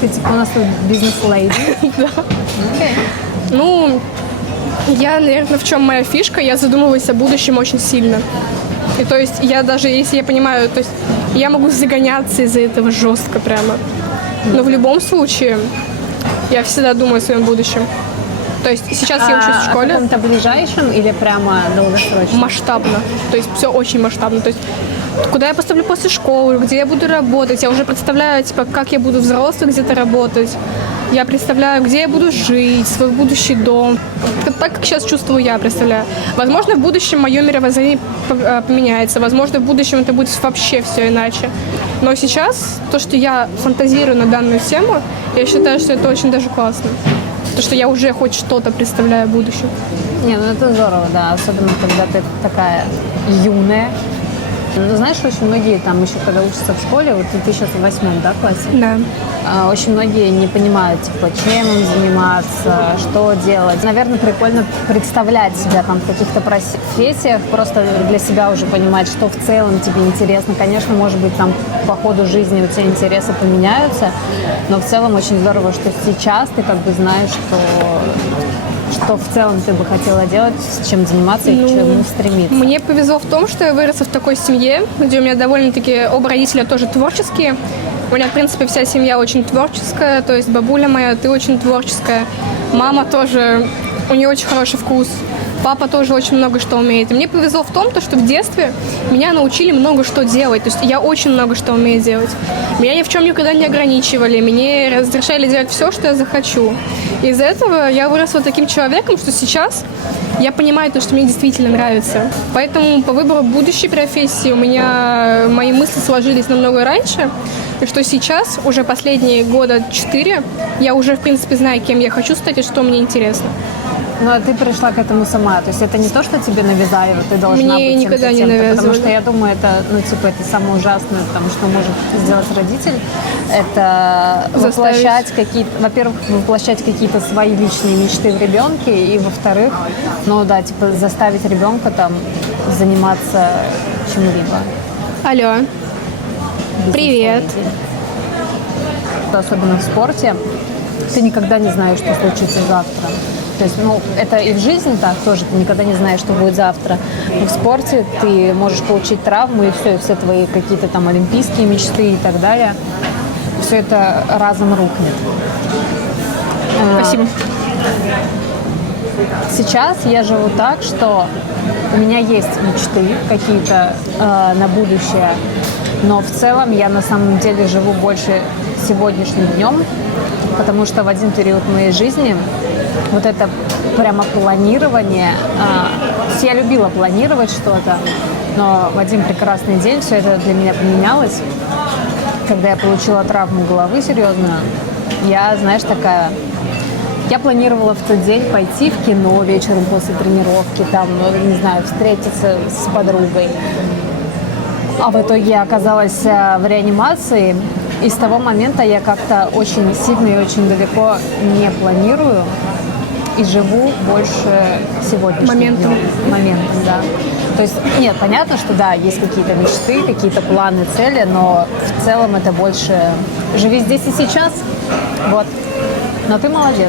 Ты типа у нас тут бизнес-лейди. Да. Ну, я, наверное, в чем моя фишка, я задумываюсь о будущем очень сильно. И то есть я даже, если я понимаю, то есть я могу загоняться из-за этого жестко прямо. Но в любом случае я всегда думаю о своем будущем. То есть сейчас я учусь в школе. О каком-то ближайшем или прямо долгосрочном? Масштабно. То есть все очень масштабно. То есть куда я поступлю после школы, где я буду работать. Я уже представляю, типа, как я буду взрослой где-то работать. Я представляю, где я буду жить, свой будущий дом. Так, как сейчас чувствую я, представляю. Возможно, в будущем мое мировоззрение поменяется. Возможно, в будущем это будет вообще все иначе. Но сейчас то, что я фантазирую на данную тему, я считаю, что это очень даже классно. То, что я уже хоть что-то представляю в будущем. Не, ну это здорово, да. Особенно, когда ты такая юная. Ну, знаешь, очень многие там еще, когда учатся в школе, вот ты сейчас в 8 классе? Да. Очень многие не понимают, типа, чем им заниматься, что делать. Наверное, прикольно представлять себя там в каких-то профессиях, просто для себя уже понимать, что в целом тебе интересно. Конечно, может быть, там по ходу жизни у тебя интересы поменяются, но в целом очень здорово, что сейчас ты как бы знаешь, что в целом ты бы хотела делать, с чем заниматься и к чему стремиться. Мне повезло в том, что я выросла в такой семье, где у меня довольно-таки оба родителя тоже творческие. У меня, в принципе, вся семья очень творческая, то есть бабуля моя, ты очень творческая, мама тоже, у нее очень хороший вкус. Папа тоже очень много что умеет. И мне повезло в том, что в детстве меня научили много что делать. То есть я очень много что умею делать. Меня ни в чем никогда не ограничивали. Мне разрешали делать все, что я захочу. Из-за этого я выросла таким человеком, что сейчас я понимаю то, что мне действительно нравится. Поэтому по выбору будущей профессии у меня мои мысли сложились намного раньше. И что сейчас, уже последние года 4, я уже, в принципе, знаю, кем я хочу стать и что мне интересно. Ну, а ты пришла к этому сама. То есть это не то, что тебе навязали, ты должна Мне быть никогда не тем-то. навязывали. Потому что я думаю, это, ну, типа, это самое ужасное, потому что может сделать родитель. Это воплощать какие-то, во-первых, воплощать какие-то свои личные мечты в ребенке, и, во-вторых, ну, да, типа, заставить ребенка там заниматься чем-либо. Алло. Привет. Особенно в спорте. Ты никогда не знаешь, что случится завтра. То есть, ну, это и в жизни так тоже, ты никогда не знаешь, что будет завтра. Но в спорте ты можешь получить травму, и все твои какие-то там олимпийские мечты и так далее, все это разом рухнет. Спасибо. Сейчас я живу так, что у меня есть мечты какие-то на будущее, но в целом я на самом деле живу больше сегодняшним днем, потому что в один период моей жизни вот это прямо планирование, я любила планировать что-то, но в один прекрасный день все это для меня поменялось. Когда я получила травму головы серьезную, я, знаешь, такая... Я планировала в тот день пойти в кино вечером после тренировки, там, не знаю, встретиться с подругой. А в итоге я оказалась в реанимации, и с того момента я как-то очень сильно и очень далеко не планирую и живу больше сегодняшним днем. Моментом, да. То есть, нет, понятно, что да, есть какие-то мечты, какие-то планы, цели, но в целом это больше живи здесь и сейчас. Вот. Но ты молодец,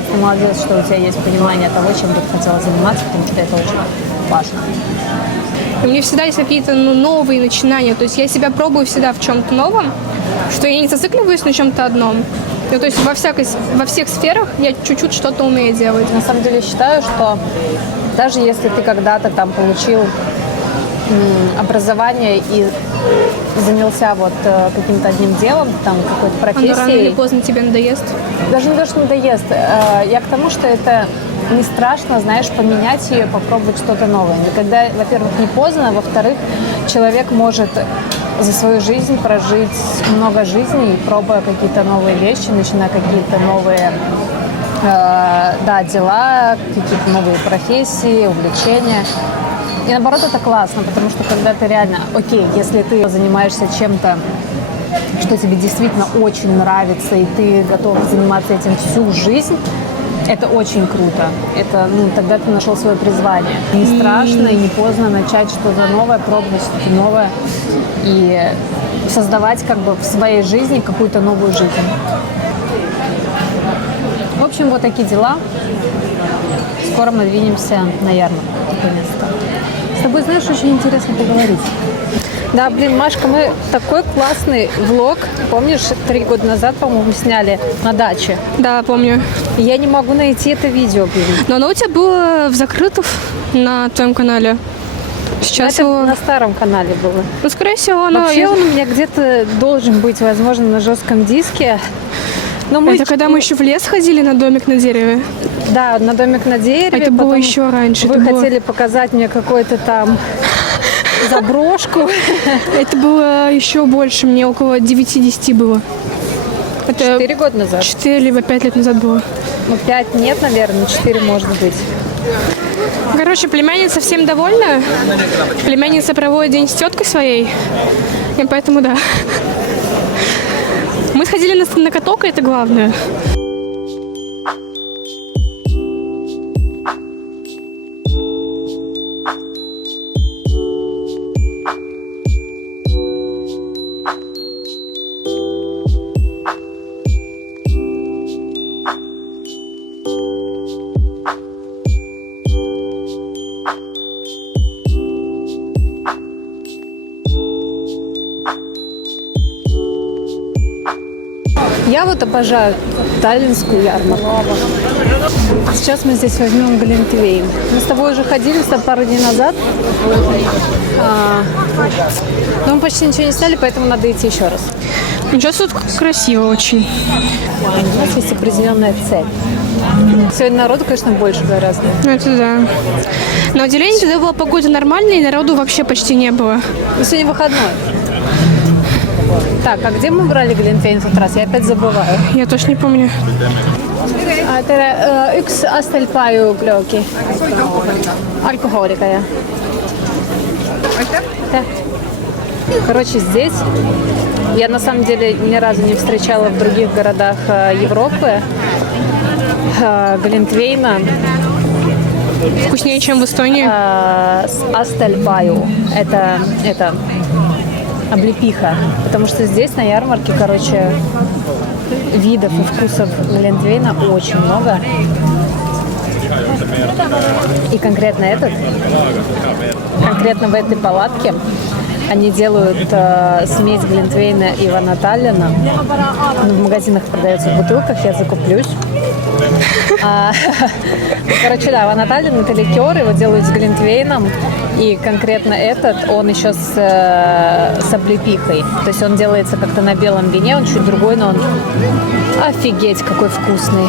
что у тебя есть понимание того, чем ты хотела заниматься, потому что это очень важно. У меня всегда есть какие-то новые начинания. То есть я себя пробую всегда в чем-то новом, что я не зацикливаюсь на чем-то одном. Ну, то есть во всех сферах я чуть-чуть что-то умею делать. На самом деле считаю, что даже если ты когда-то там получил образование и занялся вот каким-то одним делом, там какой-то профессией. Оно рано или поздно тебе надоест? Даже не то, что надоест. Я к тому, что это не страшно, знаешь, поменять ее, попробовать что-то новое. Никогда, во-первых, не поздно, во-вторых, человек может за свою жизнь прожить много жизней, пробуя какие-то новые вещи, начиная какие-то новые дела, какие-то новые профессии, увлечения. И наоборот, это классно, потому что когда ты реально, окей, если ты занимаешься чем-то, что тебе действительно очень нравится, и ты готов заниматься этим всю жизнь, это очень круто. Это, тогда ты нашел свое призвание. Не страшно и не поздно начать что-то новое, пробовать что-то новое и создавать как бы в своей жизни какую-то новую жизнь. В общем, вот такие дела. Скоро мы двинемся на ярмарку, наконец-то. С тобой, знаешь, очень интересно поговорить. Да, блин, Машка, мы такой классный влог, помнишь, 3 года назад, по-моему, сняли на даче. Да, помню. Я не могу найти это видео, блин. Но оно у тебя было в закрытых на твоем канале. Сейчас это его... на старом канале было. Ну, скорее всего, оно... Вообще он у меня где-то должен быть, возможно, на жестком диске. Но мы... Это когда мы еще в лес ходили на домик на дереве? Да, на домик на дереве. Это было еще раньше. Вы хотели показать мне какой-то там заброшку. Это было еще больше, мне около 9-10 было. Это 4 года назад? 4 либо 5 лет назад было. Ну, 5 нет, наверное, 4 может быть. Короче, племянница всем довольна. Племянница проводит день с теткой своей. И поэтому да. Мы сходили на каток, и это главное. Я вот обожаю таллинскую ярмарку. Сейчас мы здесь возьмем глинтвейн. Мы с тобой уже ходили пару дней назад. Но мы почти ничего не сняли, поэтому надо идти еще раз. Сейчас тут красиво очень. У нас есть определенная цель. Сегодня народу, конечно, больше гораздо. Это да. На удивление, тогда была погода нормальная, и народу вообще почти не было. Но сегодня выходной. Так, а где мы брали глинтвейн в тот раз? Я опять забываю. Я точно не помню. Üks astelpaju glögi. Алкоголика я. Короче, здесь я на самом деле ни разу не встречала в других городах Европы глинтвейна. Вкуснее, чем в Эстонии? С астельпаю. Это облепиха. Потому что здесь на ярмарке, короче, видов и вкусов глинтвейна очень много. И конкретно конкретно в этой палатке они делают смесь глинтвейна и вина Таллина. В магазинах продается в бутылках, я закуплюсь. Короче, да, вина Таллин — это ликер, его делают с глинтвейном. И конкретно он еще с облепихой. То есть он делается как-то на белом вине, он чуть другой, но он офигеть какой вкусный.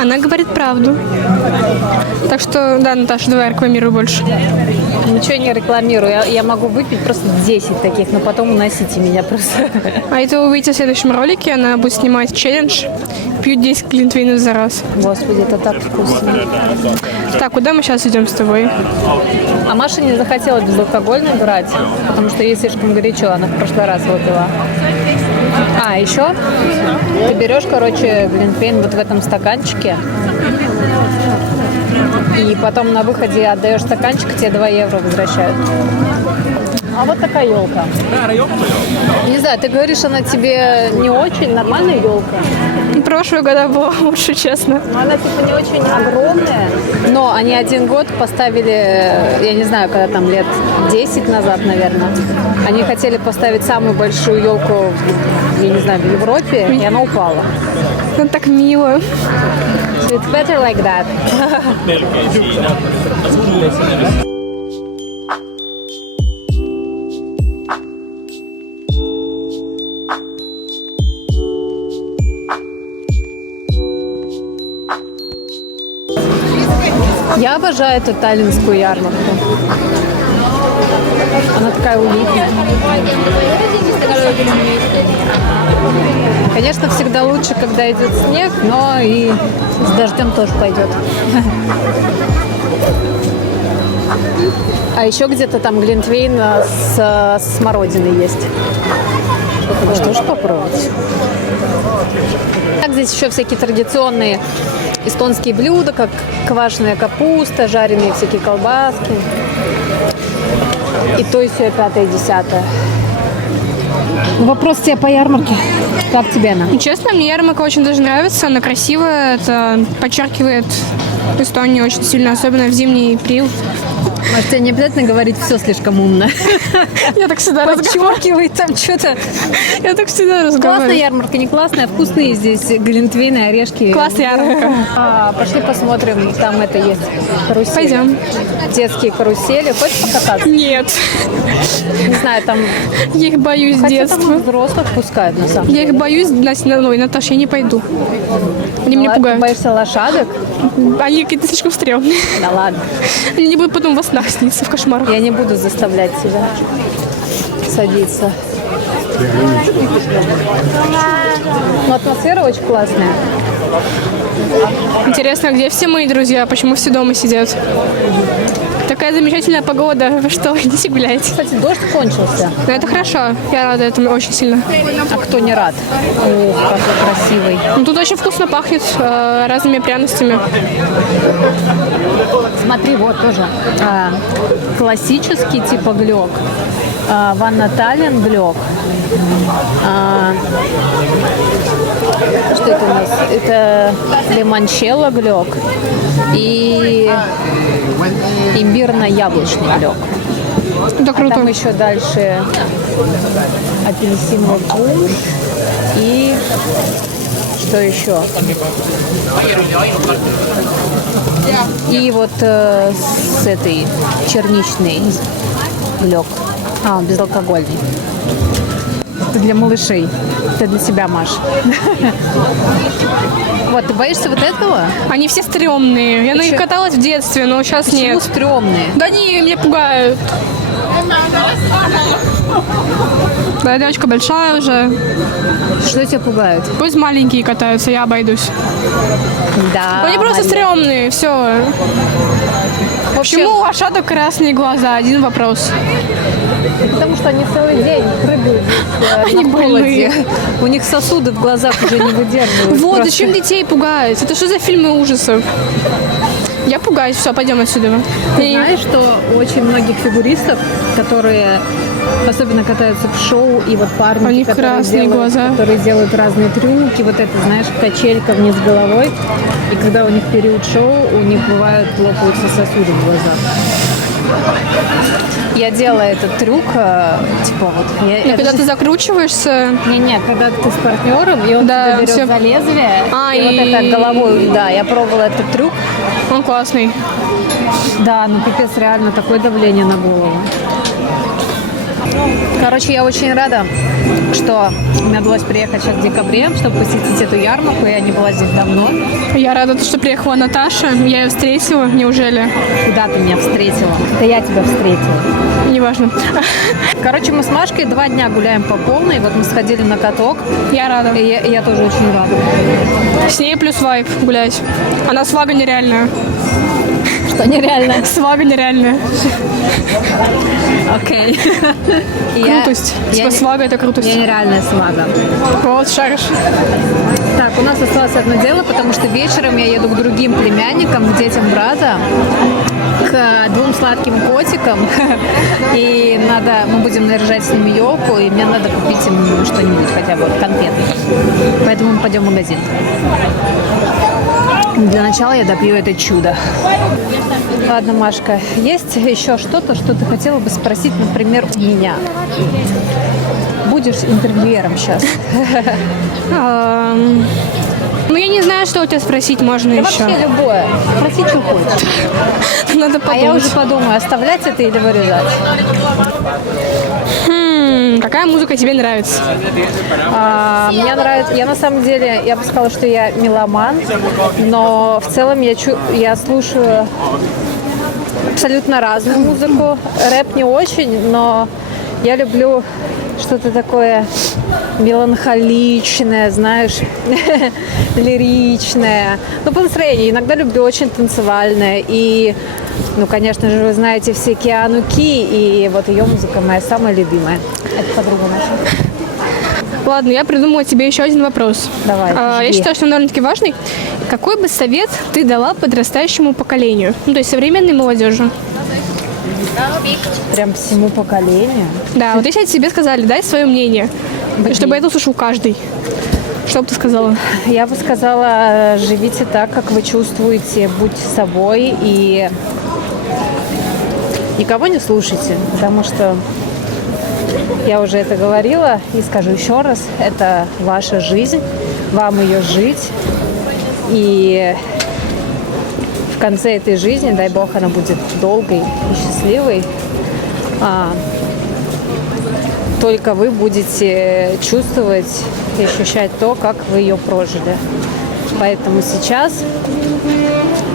Она говорит правду. Так что, да, Наташа, давай рекламируй больше. Ничего не рекламирую. Я могу выпить просто 10 таких, но потом уносите меня просто. А это вы увидите в следующем ролике. Она будет снимать челлендж. Пьют 10 глинтвейнов за раз. Господи, это так вкусно. Так, куда мы сейчас идем с тобой? А Маша не захотела безалкогольный брать, потому что ей слишком горячо. Она в прошлый раз выпила. А, еще ты берешь, короче, глинтвейн вот в этом стаканчике. И потом на выходе отдаешь стаканчик, тебе 2 евро возвращают. А вот такая елка. Не знаю, ты говоришь, она тебе не очень нормальная елка. Прошлые года было лучше, честно. Но она типа не очень огромная. Но они 1 год поставили, я не знаю, когда там лет 10 назад, наверное. Они хотели поставить самую большую елку, я не знаю, в Европе, и она упала. Ну так мило. So it's better like that. Я обожаю эту таллинскую ярмарку. Она такая уютная. Конечно, всегда лучше, когда идет снег, но и с дождем тоже пойдет. А еще где-то там глинтвейн с смородиной есть. Что ж попробовать. Так, здесь еще всякие традиционные эстонские блюда, как квашеная капуста, жареные всякие колбаски. И то, и все, и пятое, и десятое. Вопрос тебе по ярмарке. Как тебе она? Честно, мне ярмарка очень даже нравится. Она красивая. Это подчеркивает Эстонию очень сильно, особенно в зимний период. Может, тебе не обязательно говорить все слишком умно. Я так всегда разговариваю. Подчеркивай там что-то. Я так всегда разговариваю. Классная ярмарка, не классная, вкусные здесь глинтвейны, орешки. Классная ярмарка. Пошли посмотрим, там это есть. Карусель. Пойдем. Детские карусели. Хочешь покататься? Нет. Не знаю, там... Я их боюсь с Хотя детства. там взрослых пускают, на самом Я деле. их боюсь, Наташа, я не пойду. Они меня Ты пугают. боишься лошадок? Они какие-то слишком стрёмные. Да ладно. Они не будут потом во снах сниться, в кошмарах. Я не буду заставлять себя садиться. Но атмосфера очень классная. Интересно, где все мои друзья? Почему все дома сидят? Такая замечательная погода. Вы что, идите гулять? Кстати, дождь кончился. Но это хорошо. Я рада этому очень сильно. А кто не рад? Ох, какой красивый. Ну, тут очень вкусно пахнет разными пряностями. Смотри, вот тоже классический типа глёк. Ванна Таллин глёк. Что это у нас? Это лимончелло глёк и имбирно-яблочный глёк. Это круто. Там еще дальше апельсиновый пунш и что еще? И вот с этой черничный глёк. Безалкогольный. Это для малышей. Это для себя, Маш. Вот, ты боишься вот этого? Они все стрёмные. Я на них каталась в детстве, но сейчас Почему нет. стрёмные? Да они меня пугают. Да, девочка большая уже. Что тебя пугает? Пусть маленькие катаются, я обойдусь. Да. Они просто стрёмные, все. Почему у лошадок красные глаза? Один вопрос. Потому что они целый день прыгают Они на холоде. больные. У них сосуды в глазах уже не выдерживают. Вот, Просто. зачем детей пугать? Это что за фильмы ужасов? Я пугаюсь, все, пойдем отсюда. Ты знаешь, что у очень многих фигуристов, которые особенно катаются в шоу, и вот парни, У них красные глаза. которые делают разные трюки, вот это, знаешь, качелька вниз головой, и когда у них период шоу, у них бывают лопаются сосуды в глазах. Я делала этот трюк, типа вот... Но когда ты закручиваешься... Не-не, когда ты с партнером, и он Да, тебя берет всё. за лезвие, и вот и- это головой, да, я пробовала этот трюк. Он классный. Да, ну пипец, реально, такое давление на голову. Короче, я очень рада, что мне удалось приехать сейчас в декабре, чтобы посетить эту ярмарку. Я не была здесь давно. Я рада, что приехала Наташа. Я ее встретила. Неужели? Куда ты меня встретила? Это я тебя встретила. Неважно. Короче, мы с Машкой 2 дня гуляем по полной. Вот мы сходили на каток. Я рада. И я тоже очень рада. С ней плюс вайб гулять. Она свага нереальная. Что нереально. Свага нереальная. Окей. Крутость. Типа свага — это крутость. Я нереальная свага. Вот, шаришь. Так, у нас осталось одно дело, потому что вечером я еду к другим племянникам, к детям брата, к 2 сладким котикам. И мы будем наряжать с ними елку, и мне надо купить им что-нибудь, хотя бы конфеты. Поэтому мы пойдем в магазин. Для начала я допью это чудо. Ладно, Машка, есть еще что-то, что ты хотела бы спросить, например, у меня? Будешь интервьюером сейчас? Ну, я не знаю, что у тебя спросить можно Да еще. вообще любое. Спроси, что хочешь. Надо А я подумать. уже подумаю, оставлять это или вырезать. Какая музыка тебе нравится? Мне нравится, я на самом деле, я бы сказала, что я меломан, но в целом я слушаю абсолютно разную музыку. Рэп не очень, но я люблю что-то такое меланхоличное, знаешь, лиричное. Ну, по настроению. Иногда люблю очень танцевальное. И, ну, конечно же, вы знаете все Киану Ки, и вот ее музыка моя самая любимая. Это подруга наша. Ладно, я придумала тебе еще один вопрос. Давай, Я жги. считаю, что он довольно-таки важный. Какой бы совет ты дала подрастающему поколению? Ну, то есть современной молодежи. Прям всему поколению. Да, вот если тебе сказали, дай свое мнение, чтобы это услышал каждый. Что бы ты сказала? Я бы сказала, живите так, как вы чувствуете, будьте собой и никого не слушайте, потому что я уже это говорила и скажу еще раз, это ваша жизнь, вам ее жить, и в конце этой жизни, дай бог, она будет долгой и счастливой, только вы будете чувствовать и ощущать то, как вы ее прожили. Поэтому сейчас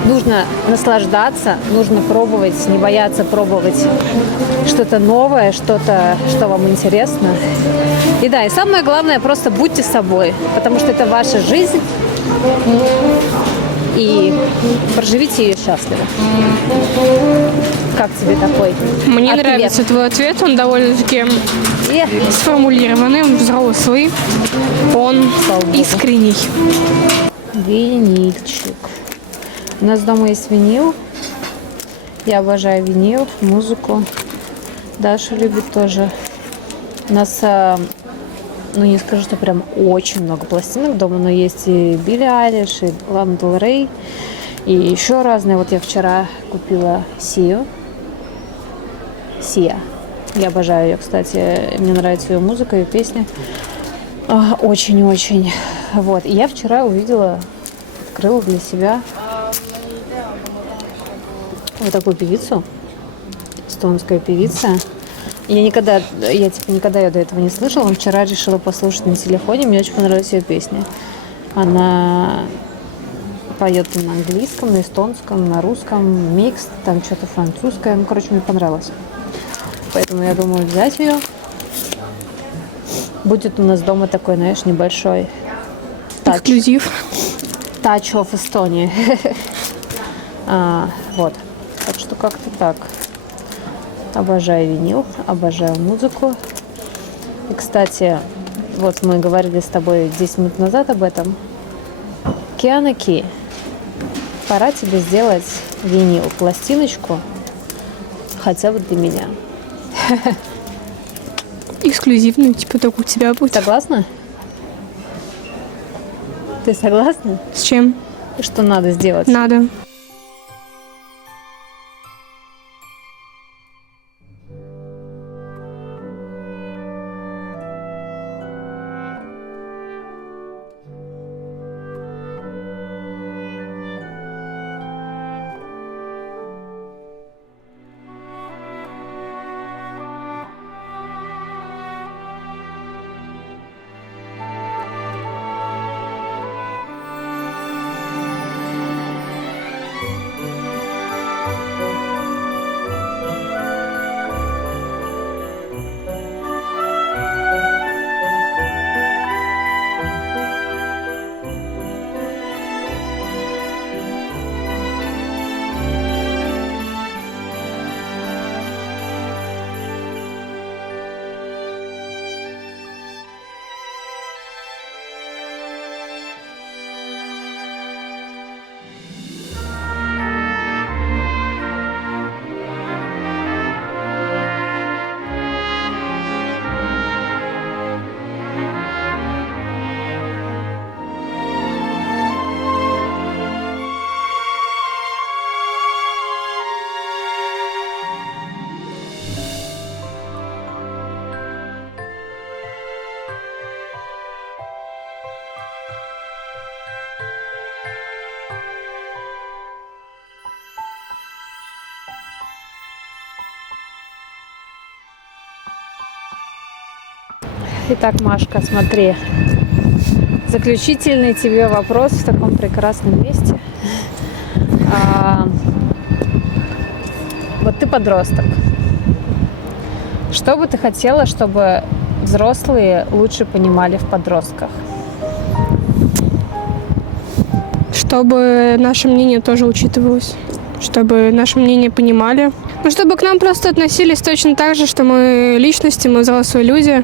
нужно наслаждаться, нужно пробовать, не бояться пробовать что-то новое, что-то, что вам интересно. И да, и самое главное, просто будьте собой, потому что это ваша жизнь, и проживите ее счастливо. Как тебе такой Мне ответ? нравится твой ответ, он довольно-таки сформулированный, он взрослый, он искренний. Винильчик. У нас дома есть винил. Я обожаю винил, музыку. Даша любит тоже. У нас, ну не скажу, что прям очень много пластинок дома, но есть и Билли Айлиш, и Лана Дель Рей, и еще разные. Вот я вчера купила Сию. Сия. Я обожаю ее, кстати. Мне нравится ее музыка, ее песни. Очень-очень. Вот. И я вчера увидела, открыла для себя вот такую певицу. Эстонская певица. Я никогда ее до этого не слышала. Но вчера решила послушать на телефоне. Мне очень понравилась ее песня. Она поет на английском, на эстонском, на русском, микс, там что-то французское. Ну, короче, мне понравилось. Поэтому я думаю взять ее. Будет у нас дома такой, знаешь, небольшой Эксклюзив. Touch of Estonia. Вот. Так что как-то так. Обожаю винил, обожаю музыку. И, кстати, вот мы говорили с тобой 10 минут назад об этом. Киана Ки, пора тебе сделать винил, пластиночку, хотя бы для меня. Эксклюзивную, типа так у тебя будет. Согласна? Ты согласна? С чем? Что надо сделать? Надо. Итак, Машка, смотри. Заключительный тебе вопрос в таком прекрасном месте. Вот ты подросток. Что бы ты хотела, чтобы взрослые лучше понимали в подростках? Чтобы наше мнение тоже учитывалось. Чтобы наше мнение понимали. Ну, чтобы к нам просто относились точно так же, что мы личности, мы взрослые люди,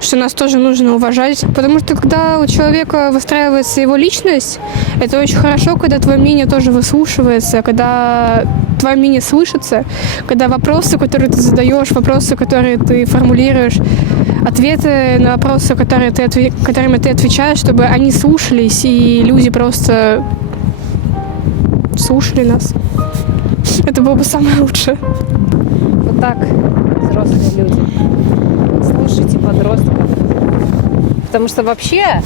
что нас тоже нужно уважать. Потому что когда у человека выстраивается его личность, это очень хорошо, когда твое мнение тоже выслушивается, когда твое мнение слышится, когда вопросы, которые ты задаешь, вопросы, которые ты формулируешь, ответы на вопросы, которыми ты отвечаешь, чтобы они слушались, и люди просто слушали нас. Это было бы самое лучшее. Вот так, взрослые люди. Слушайте подростков. Потому что вообще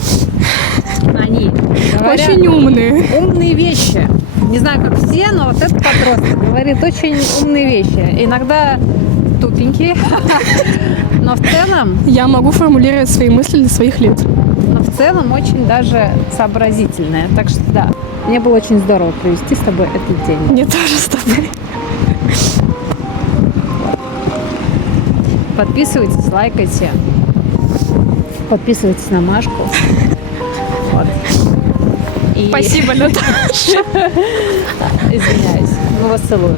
они говорят Очень умные. умные вещи. Не знаю, как все, но вот этот подросток говорит очень умные вещи. Иногда тупенькие, но в целом... Я могу формулировать свои мысли для своих лет. Но в целом очень даже сообразительная. Так что да, мне было очень здорово провести с тобой этот день. Мне тоже с тобой. Подписывайтесь, лайкайте. Подписывайтесь на Машку. Вот. И... Спасибо, Наташа. Извиняюсь. Мы вас целуем.